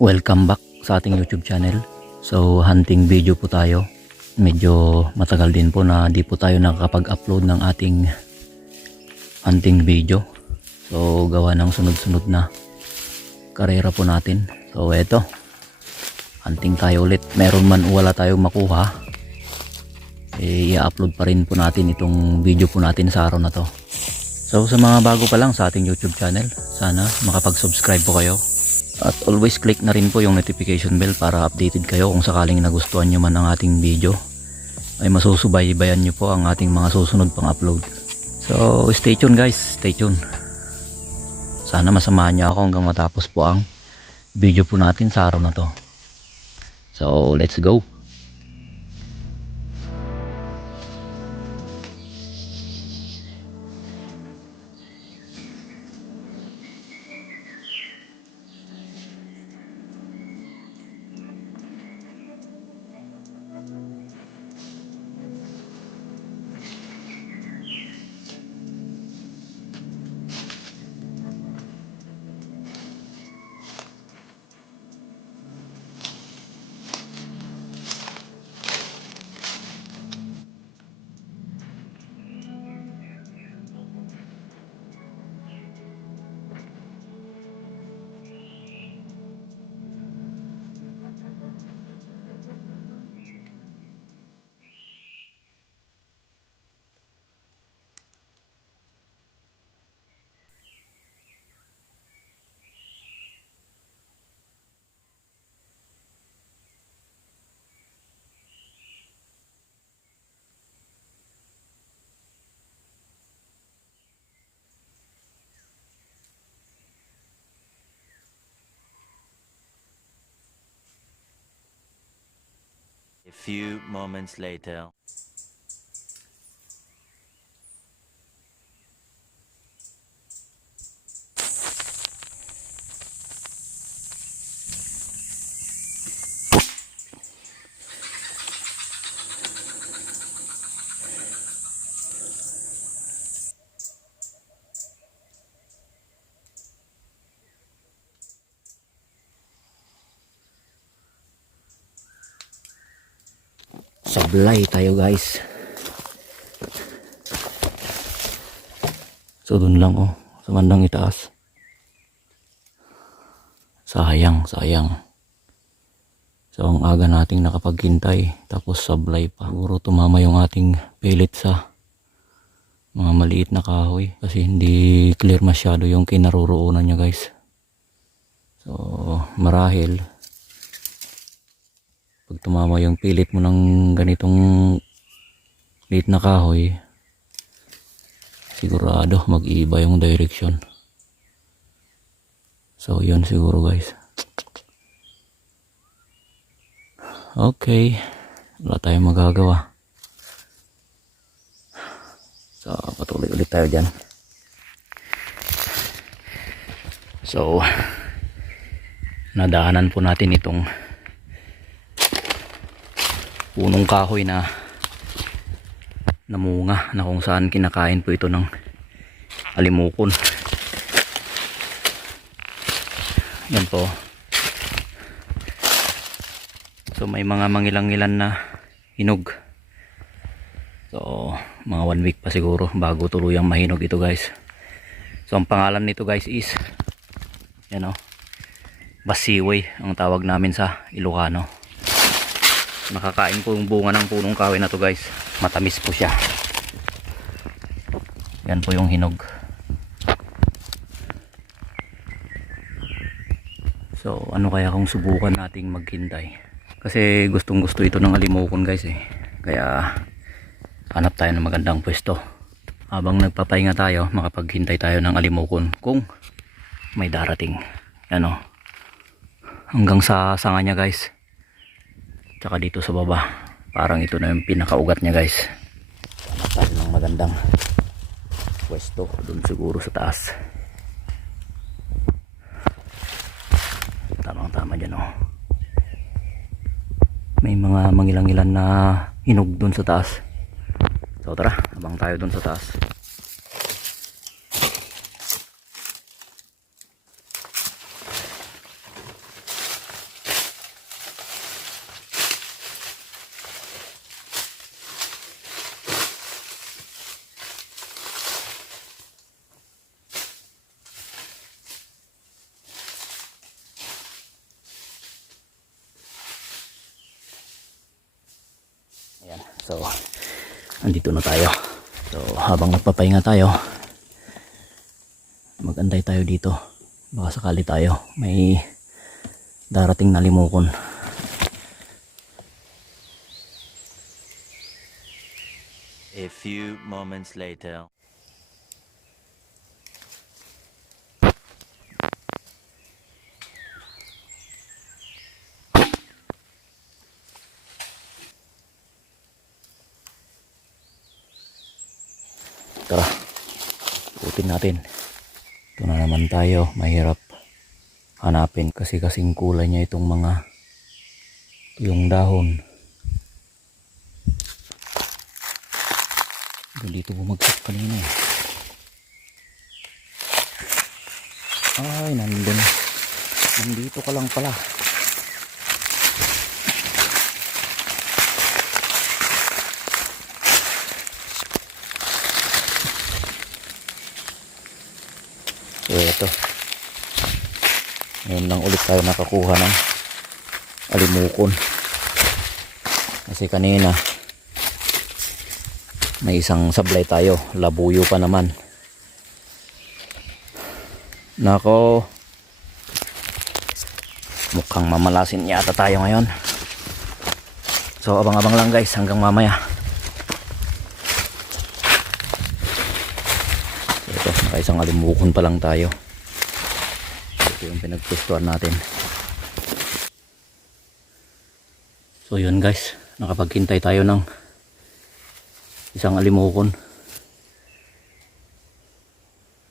Welcome back sa ating YouTube channel. So hunting video po tayo. Medyo matagal din po na di po tayo nakakapag-upload ng ating hunting video. So gawa ng sunod-sunod na karera po natin. So eto, hunting tayo ulit. Meron man o wala tayong makuha, i-upload pa rin po natin itong video po natin sa araw na to. So sa mga bago pa lang sa ating YouTube channel, sana makapag-subscribe po kayo. At always click na rin po yung notification bell para updated kayo kung sakaling nagustuhan nyo man ang ating video. Ay masusubaybayan nyo po ang ating mga susunod pang upload. So stay tuned guys, stay tuned. Sana masamahan nyo ako hanggang matapos po ang video po natin sa araw na to. So let's go. A few moments later. Sablay tayo guys. So dun lang oh, sa bandang itaas. Sayang. So ang aga nating nakapaghintay, tapos sablay pa. Siguro tumama yung ating pellet sa mga maliit na kahoy kasi hindi clear masyado yung kinaroroonan niya guys. So marahil pag tumama yung pilit mo ng ganitong liit na kahoy, sigurado mag-iiba yung direction. So yun siguro guys. Okay, wala tayong magagawa. So patuloy ulit tayo dyan. So nadaanan po natin itong punong kahoy na namunga na kung saan kinakain po ito ng alimukon. Yan po. So may mga mangilang-ngilan na hinog. So mga 1 week pa siguro bago tuluyang mahinog ito guys. So ang pangalan nito guys is yan o, basiway ang tawag namin sa Ilocano. Nakakain po yung bunga ng punong kahoy na to guys. Matamis po siya. Yan po yung hinog. So ano kaya kung subukan nating maghintay, kasi gustong gusto ito ng alimukon guys eh. Kaya hanap tayo ng magandang pwesto. Habang nagpapahinga tayo, makapaghintay tayo ng alimukon kung may darating. Yan o, hanggang sa sanga niya guys. Tsaka dito sa baba, parang ito na yung pinakaugat niya guys. Hanap tayo ng magandang pwesto doon siguro sa taas. Tamang tama dyan oh. May mga mangilang-ilan na hinog doon sa taas. So tara, abang tayo doon sa taas. So, andito na tayo. So, habang nagpapahinga tayo, magantay tayo dito. Baka sakali tayo may darating na limukon. A few moments later. Tara, ikutin natin. Ito na naman tayo, mahirap hanapin kasi kasing kulay niya itong mga yung dahon. Dito bumagsak kanina eh. Ay, nandito ka lang pala. So ito, ngayon lang ulit tayo nakakuha ng alimukon kasi kanina may isang sablay tayo, labuyo pa naman. Nako, mukhang mamalasin yata tayo ngayon. So abang-abang lang guys hanggang mamaya. Ito, nakaisang alimukon pa lang tayo. Ito yung pinagpustuhan natin. So yun guys, nakapaghintay tayo ng isang alimukon.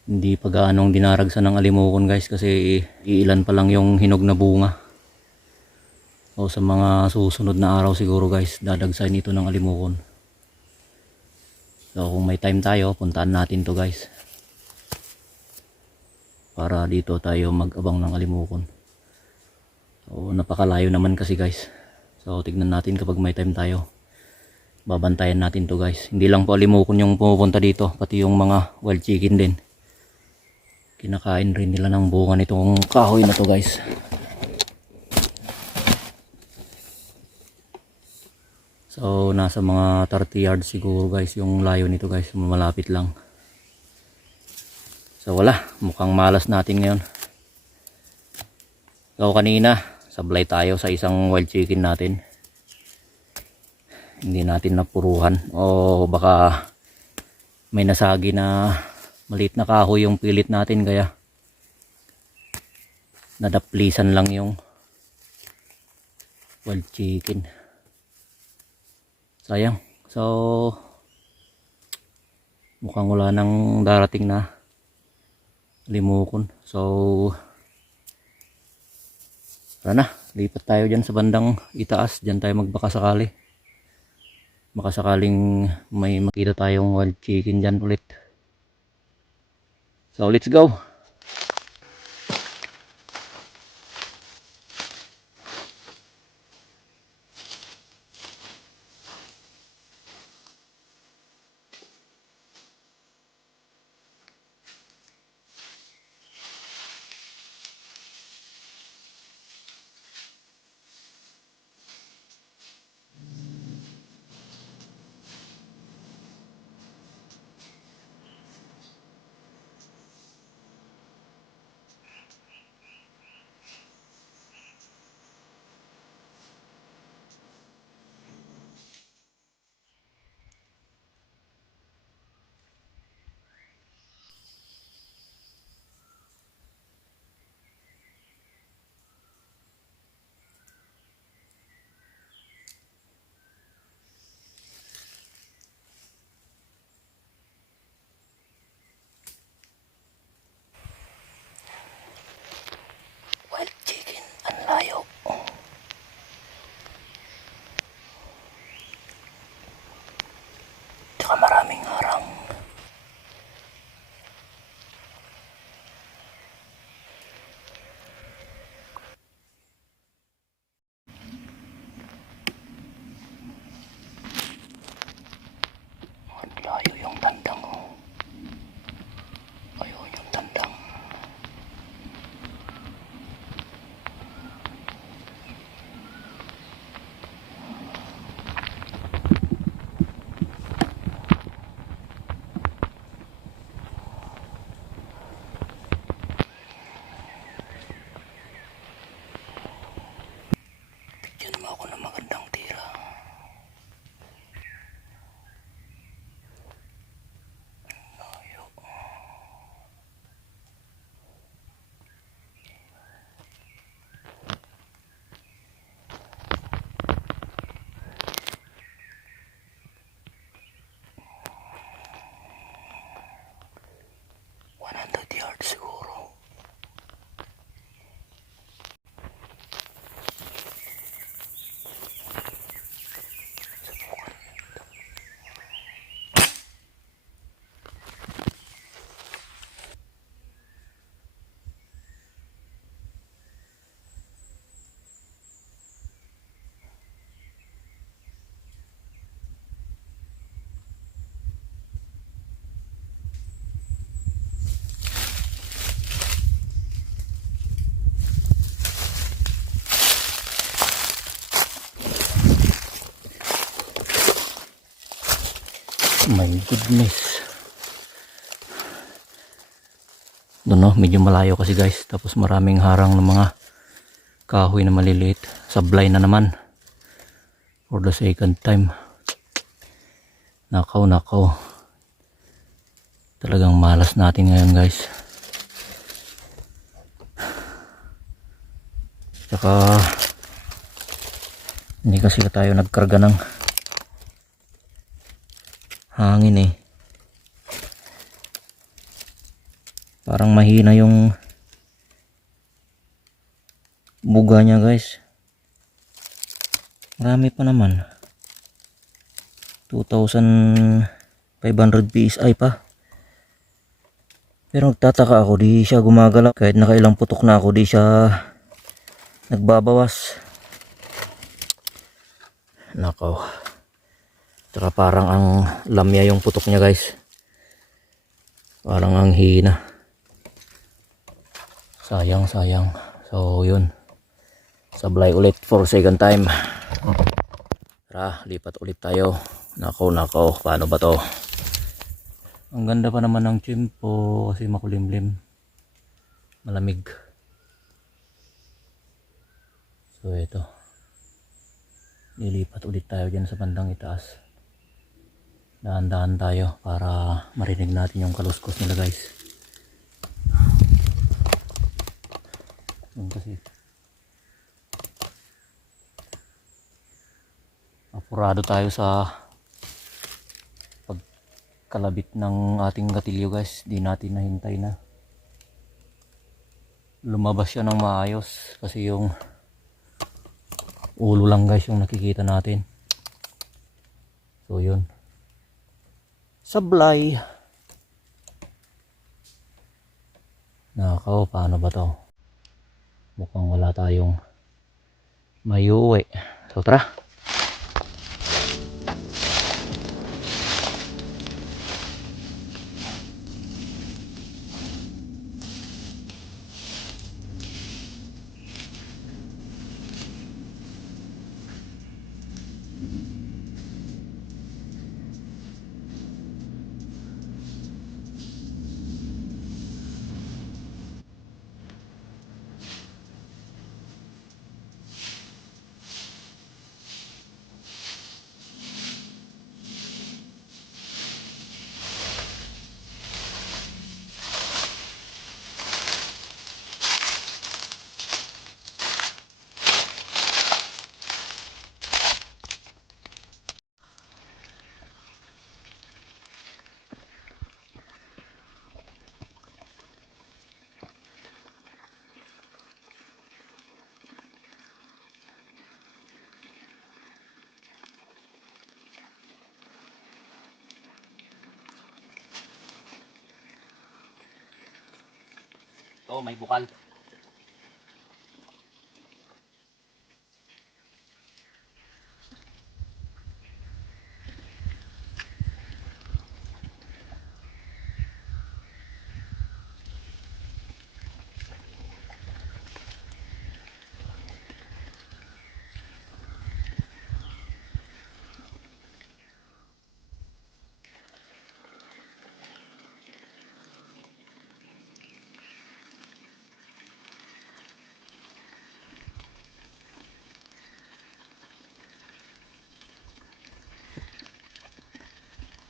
Hindi pa gaanong dinaragsan ng alimukon guys kasi iilan pa lang yung hinog na bunga. So sa mga susunod na araw siguro guys, dadagsain ito ng alimukon. So kung may time tayo, puntaan natin to guys. Para dito tayo mag-abang ng alimukon. So napakalayo naman kasi guys. So tignan natin kapag may time tayo. Babantayan natin to guys. Hindi lang po alimukon yung pumupunta dito, pati yung mga wild chicken din. Kinakain rin nila ng bunga nitong kahoy na to guys. So nasa mga 30 yards siguro guys yung layo nito guys, malapit lang. So wala, mukhang malas natin ngayon. So kanina, sablay tayo sa isang wild chicken natin. Hindi natin napuruhan o baka may nasagi na maliit na kahoy yung pilit natin kaya nadaplisan lang yung wild chicken. Sayang. So mukhang wala nang darating na limukon. So tara na, lipat tayo dyan sa bandang itaas. Dyan tayo magbaka sakali. Baka sakaling may makita tayong wild chicken dyan ulit. So let's go. Wild chicken, ang layo. Tsaka maraming harang. Ang layo yung tandang. Ayun yung tandang. 8 yards siguro. My goodness. Doon no, medyo malayo kasi guys. Tapos maraming harang ng mga kahoy na maliliit. Sablay na naman. For the second time. Nakaw, nakaw. Talagang malas natin ngayon guys. Tsaka hindi kasi tayo nagkarga ng hangin eh. Parang mahina yung buga niya guys. Marami pa naman. 2,500 PSI pa. Pero nagtataka ako, di siya gumagalaw. Kahit nakailang putok na ako, di siya nagbabawas. Nakaw. Tsaka parang ang lamya yung putok niya guys. Parang ang hina. Sayang, sayang. So yun. Sablay ulit for second time. Tara, lipat ulit tayo. Nakaw, nakaw. Paano ba to? Ang ganda pa naman ng tiyempo kasi makulimlim. Malamig. So ito. Lilipat ulit tayo dyan sa bandang itaas. Dahan-dahan tayo para marinig natin yung kaluskos nila guys. Yun kasi apurado tayo sa pagkalabit ng ating gatilyo guys. Di natin nahintay na lumabas siya ng maayos kasi yung ulo lang guys yung nakikita natin. So yun. Sablay. Nakaw, paano ba to? Mukhang wala tayong mayuwi. So tara. Oh, may bukal.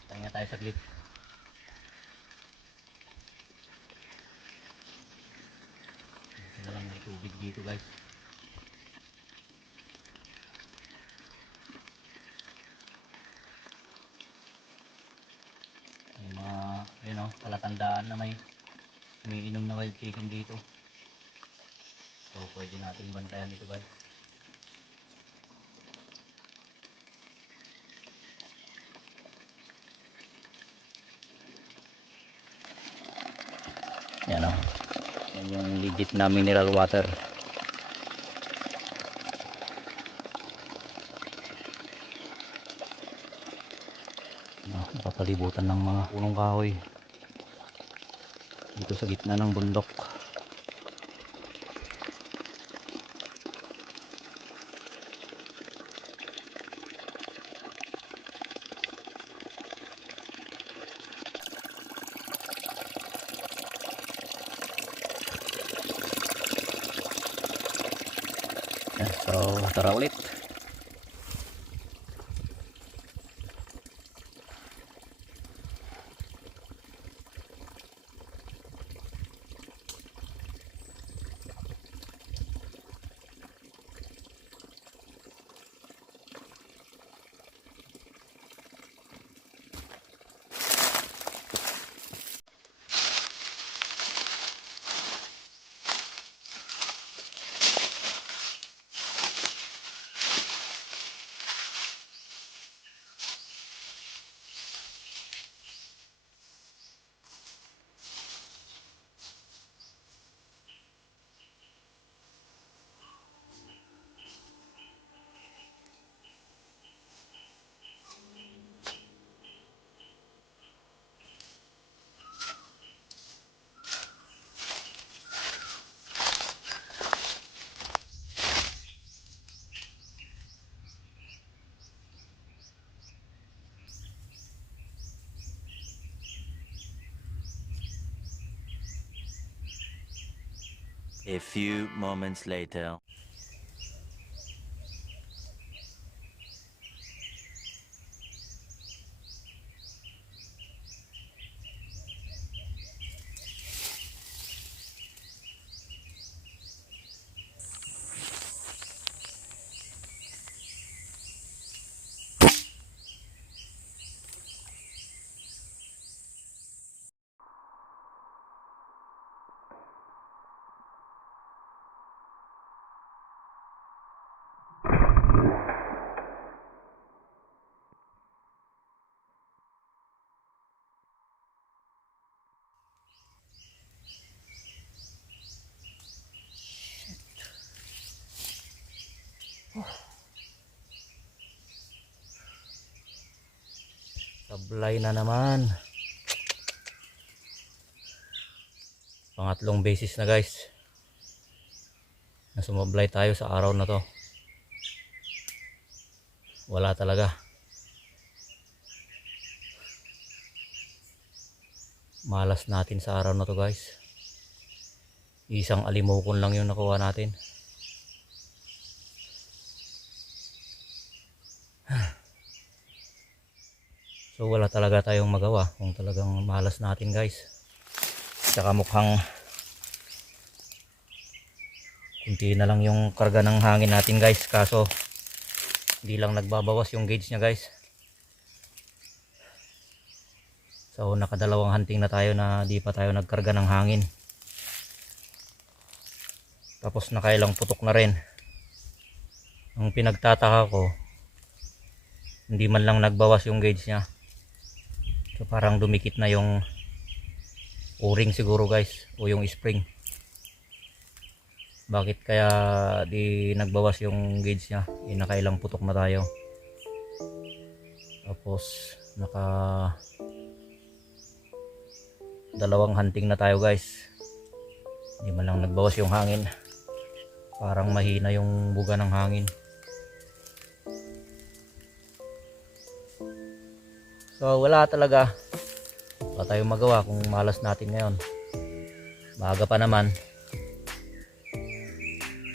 Pahinga tayo saglit. Hindi lang may tubig dito guys. May mga, ayun o, palatandaan na may umiinom na wild chicken dito. So pwede natin bantayan ito guys. Yan o. Yan yung legit na mineral water. Nakapalibutan ng mga punong kahoy dito sa gitna ng bundok. So tara ulit. A few moments later. Sablay na naman. Pangatlong beses na guys na sumablay tayo sa araw na to. Wala talaga. Malas natin sa araw na to guys. Isang alimokon lang yung nakuha natin. So wala talaga tayong magawa kung talagang malas natin guys. Tsaka mukhang kunti na lang yung karga ng hangin natin guys. Kaso hindi lang nagbabawas yung gauge nya guys. So nakadalawang hunting na tayo na di pa tayo nagkarga ng hangin. Tapos nakailang putok na rin. Ang pinagtataka ko, hindi man lang nagbawas yung gauge nya. So parang dumikit na yung o-ring siguro guys, o yung spring. Bakit kaya di nagbawas yung gauge nya? Nakailang putok na tayo. Tapos naka dalawang hunting na tayo guys. Hindi man lang nagbawas yung hangin. Parang mahina yung buga ng hangin. So wala talaga. Wala tayong magawa kung malas natin ngayon. Maaga pa naman.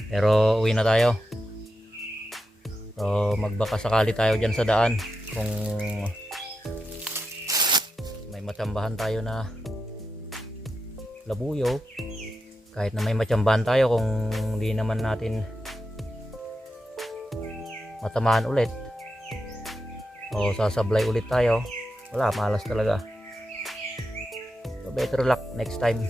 Pero uwi na tayo. So magbaka sakali tayo dyan sa daan. Kung may matsambahan tayo na labuyo. Kahit na may matsambahan tayo, kung hindi naman natin matamaan ulit. O sasablay ulit tayo. Wala, malas talaga. So better luck next time.